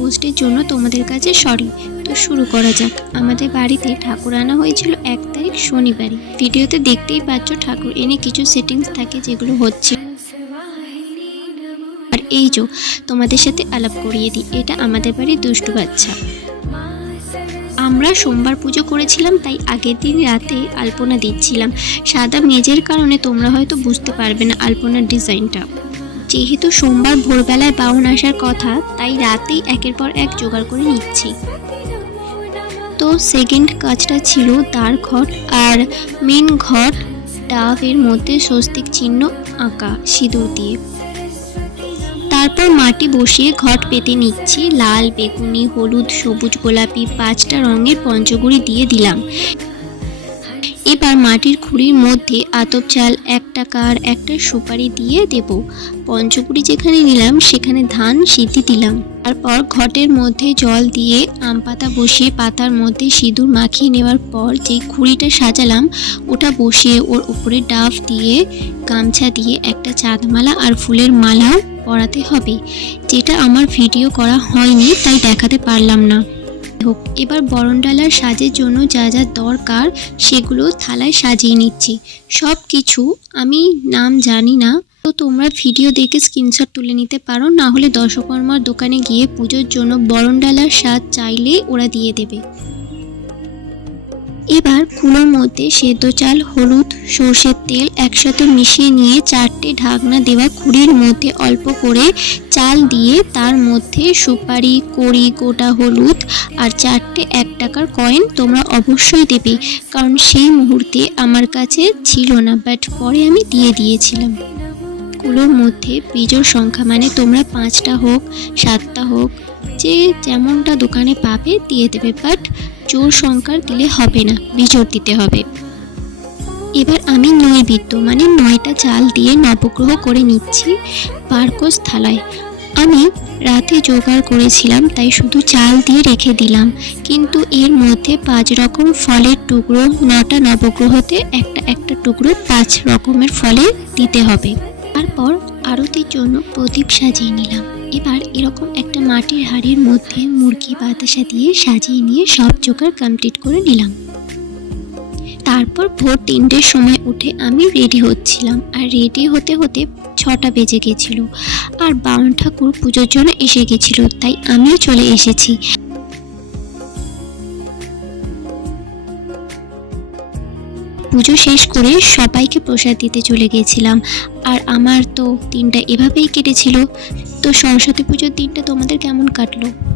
পোস্টের জন্য তোমাদের কাছে সরি। তো শুরু করা যাক। আমাদের বাড়িতে ঠাকুর আনা হয়েছিল এক তারিখ শনিবারই ভিডিওতে দেখতেই পাচ্ছ ঠাকুর এনে কিছু সেটিংস থাকে যেগুলো হচ্ছে। আর এই যে, তোমাদের সাথে আলাপ করিয়ে দিই। এটা আমাদের বাড়ির দুষ্টু বাচ্চা। আমরা সোমবার পুজো করেছিলাম, তাই আগের দিন রাতে আলপনা দিচ্ছিলাম। সাদা মেজের কারণে তোমরা হয়তো বুঝতে পারবে না আলপনার ডিজাইনটা। যেহেতু সোমবার ভোরবেলায় বাউন আসার কথা, তাই রাতেই একের পর এক জোগাড় করে নিচ্ছি। তো সেকেন্ড কাজটা ছিল তার ঘট আর মেন ঘট ডাবের মধ্যে স্বস্তিক চিহ্ন আঁকা, সিঁদুর দিয়ে। তারপর মাটি বসিয়ে ঘট পেতে নিচ্ছি, লাল, বেগুনি, হলুদ, সবুজ গোলাপি পাঁচটা রঙের পঞ্চগুড়ি দিয়ে দিলাম। এবার মাটির খুঁড়ির মধ্যে আতপ চাল এক টাকা আর একটা সুপারি দিয়ে দেব। পঞ্চকুড়ি যেখানে নিলাম, সেখানে ধান সিদ্ধি দিলাম। তারপর ঘটের মধ্যে জল দিয়ে আম পাতা বসিয়ে পাতার মধ্যে সিঁদুর মাখিয়ে নেওয়ার পর যে খুঁড়িটা সাজালাম, ওটা বসিয়ে ওর উপরে ডাব দিয়ে, গামছা দিয়ে একটা চাঁদমালা আর ফুলের মালাও পরাতে হবে। যেটা আমার ভিডিও করা হয়নি, তাই দেখাতে পারলাম না। হোক এবার বরণডালার সাজের জন্য যা যা দরকার সেগুলো থালায় সাজিয়ে নিচ্ছি। সব কিছু আমি নাম জানি না, তো তোমরা ভিডিও দেখে স্ক্রিনশট তুলে নিতে পারো, না হলে দশকর্মার দোকানে গিয়ে পুজোর জন্য বরণডালার সাজ চাইলে ওরা দিয়ে দেবে। এবার কুলোর মধ্যে সেদ্ধ চাল, হলুদ, সর্ষের তেল একসাথে মিশিয়ে নিয়ে চারটে ঢাকনা দেওয়া খুঁড়ির মধ্যে অল্প করে চাল দিয়ে তার মধ্যে সুপারি, কড়ি, গোটা হলুদ আর চারটে এক টাকার কয়েন তোমরা অবশ্যই দেবে, কারণ সেই মুহূর্তে আমার কাছে ছিল না বাট পরে আমি দিয়ে দিয়েছিলাম। কুলোর মধ্যে বীজোর সংখ্যা মানে তোমরা পাঁচটা হোক, সাতটা হোক, যে যেমনটা দোকানে পাবে দিয়ে দেবে বাট জোর সংখ্যার দিলে হবে না বিজোর দিতে হবে। এবার আমি নৈবেদ্য মানে নয়টা চাল দিয়ে নবগ্রহ করে নিচ্ছি বারকোস থালায়। আমি রাতে জোগাড় করেছিলাম, তাই শুধু চাল দিয়ে রেখে দিলাম। কিন্তু এর মধ্যে পাঁচ রকম ফলের টুকরো, নটা নবগ্রহতে একটা একটা টুকরো পাঁচ রকমের ফলে দিতে হবে। তারপর আরতির জন্য প্রদীপ সাজিয়ে নিলাম। এবার এরকম একটা মাটির হাড়ির মধ্যে মুরগি বাতাসা দিয়ে সাজিয়ে নিয়ে সব জোগাড় কমপ্লিট করে নিলাম। তারপর ভোর তিনটের সময় উঠে আমি রেডি হচ্ছিলাম আর রেডি হতে হতে ছটা বেজে গেছিল আর বাউন ঠাকুর পুজোর জন্য এসে গেছিল, তাই আমিও চলে এসেছি। পুজো শেষ করে সবাইকে প্রসাদ দিতে চলে গেছিলাম আর আমার তো দিনটা এভাবেই কেটেছিল সরস্বতী পুজোর দিনটা তোমাদের কেমন কাটলো?